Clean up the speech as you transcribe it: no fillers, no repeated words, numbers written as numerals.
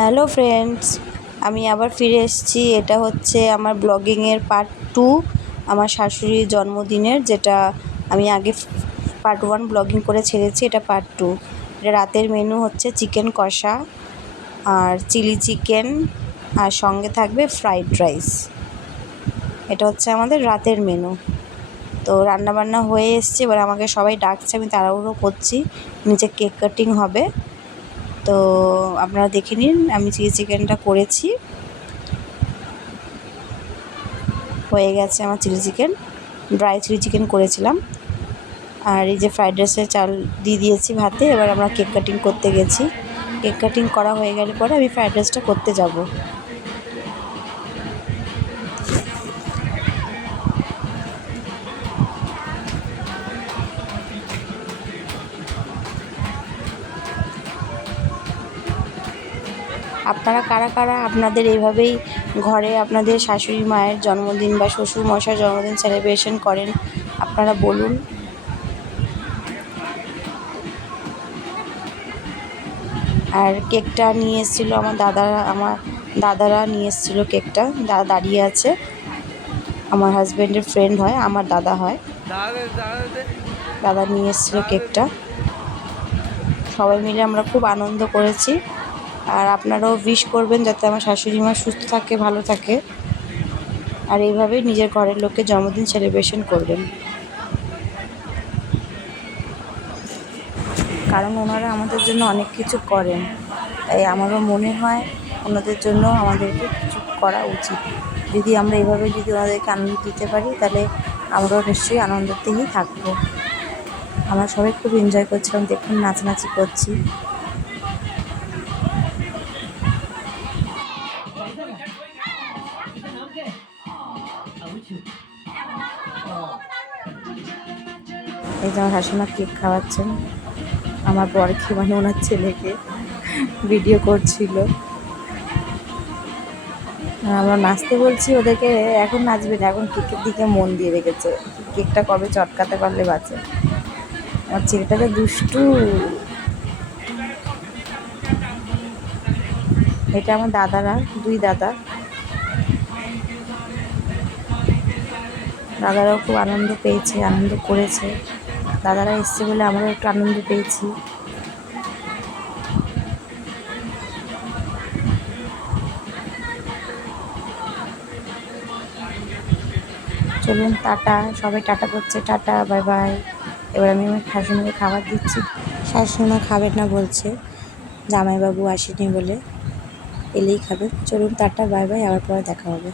Hello friends, আমি আবার ফিরে এসেছি। এটা হচ্ছে আমার ব্লগিংয়ের পার্ট 2, আমার শাশুড়ির জন্মদিনের, যেটা আমি আগে পার্ট 1 ব্লগিং করে ছেড়েছি। এটা পার্ট 2। এটা রাতের মেনু হচ্ছে চিকেন কষা আর চিলি চিকেন, আর সঙ্গে থাকবে ফ্রাইড রাইস। এটা হচ্ছে আমাদের রাতের মেনু। তো রান্নাবান্না হয়ে এসছে, এবার আমাকে সবাই ডাকছে, আমি তাড়াহুড়ো করছি, নিচে কেক কাটিং হবে। তো আপনারা দেখে নিন, আমি চিলি চিকেনটা করেছি, হয়ে গেছে আমার chilli chicken. Dry chilli chicken করেছিলাম। আর এই যে ফ্রাইড রাইসের চাল দিয়ে দিয়েছি ভাতে। এবার আমরা কেক কাটিং করতে গেছি। কেক কাটিং করা হয়ে গেলে পরে আমি ফ্রাইড রাইসটা করতে যাব। আপনারা কারা কারা আপনাদের এইভাবেই ঘরে আপনাদের শাশুড়ি মায়ের জন্মদিন বা শ্বশুর মশাইয়ের জন্মদিন সেলিব্রেশন করেন, আপনারা বলুন। আর কেকটা নিয়ে এসেছিলো আমার দাদারা নিয়ে এসেছিলো কেকটা। দাদা দাঁড়িয়ে আছে, আমার হাজব্যান্ডের ফ্রেন্ড হয়, আমার দাদা হয়। দাদা নিয়ে এসেছিলো কেকটা। সবাই মিলে আমরা খুব আনন্দ করেছি। আর আপনারাও উইশ করবেন যাতে আমার শাশুড়ি মা সুস্থ থাকে, ভালো থাকে। আর এইভাবেই নিজের ঘরের লোকের জন্মদিন সেলিব্রেশন করবেন, কারণ ওনারা আমাদের জন্য অনেক কিছু করেন। তাই আমারও মনে হয় ওনাদের জন্য আমাদেরকে কিছু করা উচিত। যদি আমরা এইভাবে যদি ওনাদেরকে আনন্দ দিতে পারি, তাহলে আমরাও নিশ্চয়ই আনন্দতেই থাকবো। আমরা সবাই খুব এনজয় করছিলাম, দেখুন নাচানাচি করছি। এই যে আমার শাশুড়ি মা কেক খাওয়াচ্ছেন, আমার বরকে মানে ওনার ছেলেকে ভিডিও করছিল। আমরা নাচতে বলছি ওদেরকে, এখন নাচবে না, এখন কেকের দিকে মন দিয়ে রেখেছে। কেকটা কবে চটকাতে পারলে বাঁচে। আমার ছেলেটাকে দুষ্টু। এটা আমার দাদারা, দুই দাদারাও খুব আনন্দ পেয়েছে, আনন্দ করেছে। দাদারা এসছে বলে আমরাও একটু আনন্দ পেয়েছি। চলুন টাটা, সবাই টাটা করছে, টাটা বাই বাই। এবার আমি আমার শাশুড়িমাকে খাবার দিচ্ছি। শাশুড়িমা খাবেন না বলছে, জামাইবাবু আসেনি বলে, এলেই খাবে। চলুন টাটা বাই বাই, আবার পরে দেখা হবে।